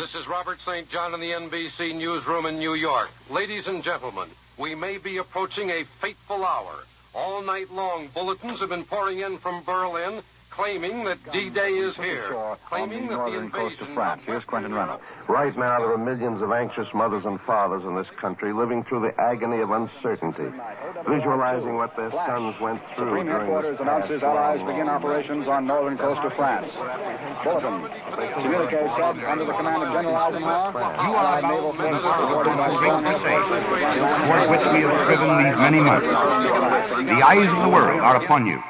This is Robert St. John in the NBC newsroom in New York. Ladies and gentlemen, we may be approaching a fateful hour. All night long, bulletins have been pouring in from Berlin claiming that D-Day is here. Claiming that the invasion of France. Here's Quentin Reynolds. Right now, there are millions of anxious mothers and fathers in this country living through the agony of uncertainty, visualizing what their sons went through. Supreme Headquarters announces Allies begin operations on northern coast of France. Bulletin. Communique said under the command of General Eisenhower, Allied naval forces supported by strong for which we have striven these many months. The eyes of the world are upon you.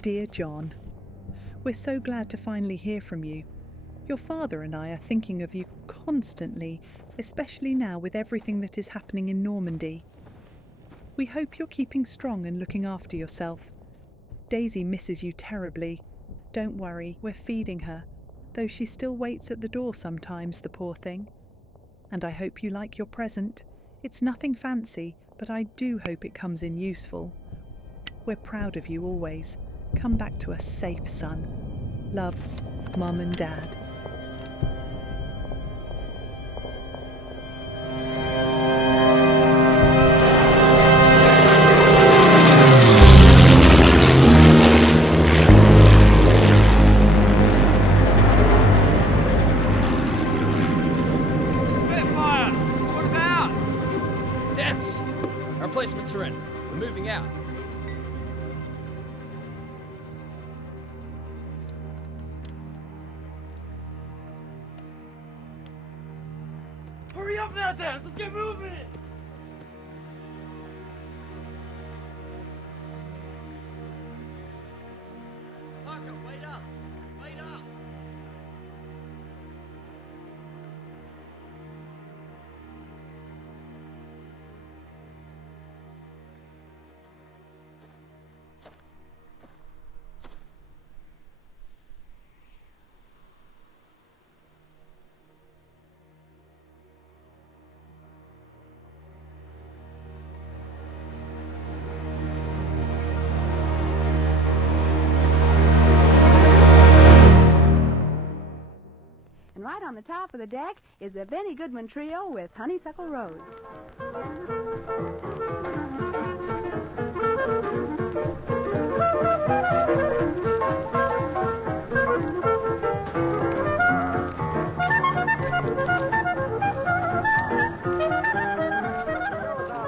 Dear John, we're so glad to finally hear from you. Your father and I are thinking of you constantly, especially now with everything that is happening in Normandy. We hope you're keeping strong and looking after yourself. Daisy misses you terribly. Don't worry, we're feeding her, though she still waits at the door sometimes, the poor thing. And I hope you like your present. It's nothing fancy, but I do hope it comes in useful. We're proud of you always. Come back to us safe, son. Love, Mum and Dad. Spitfire! What about? Debs! Our replacements are in. We're moving out. Hurry up now, Debs! Let's get moving! Parker, wait up! Wait up! And right on the top of the deck is the Benny Goodman Trio with Honeysuckle Rose.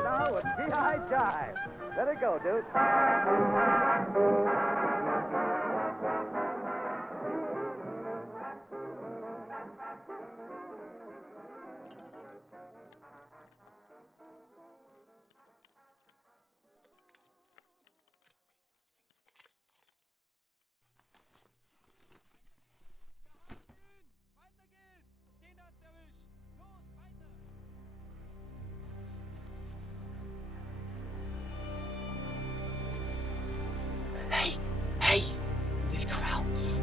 Now with G.I. Jive. Let it go, dude. Hey! There's crowds.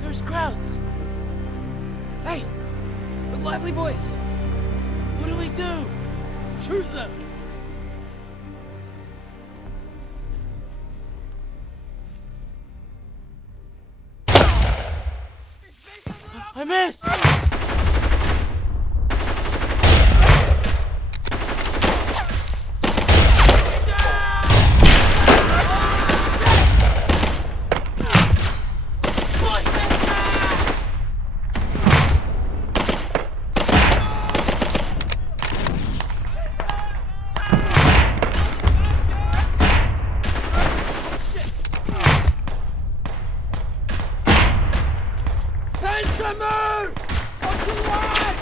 There's crowds! Hey! Look lively, boys! What do we do? Shoot them! I missed! Don't move! On to the right!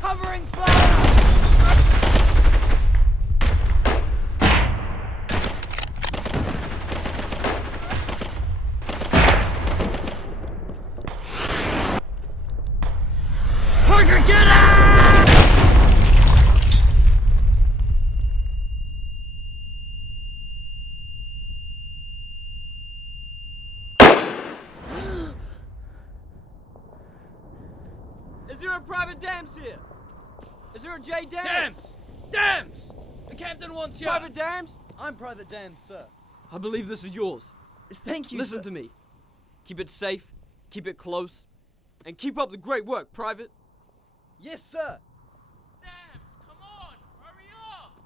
Covering fire! Parker, get out! Is there a private Dams here? Is there a J. Dams? Dams! Dams! The captain wants you! Private Dams? I'm Private Dams, sir. I believe this is yours. Thank you, Listen sir. to me. Keep it safe, keep it close, and keep up the great work, Private. Yes, sir. Dams, come on! Hurry up!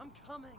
I'm coming.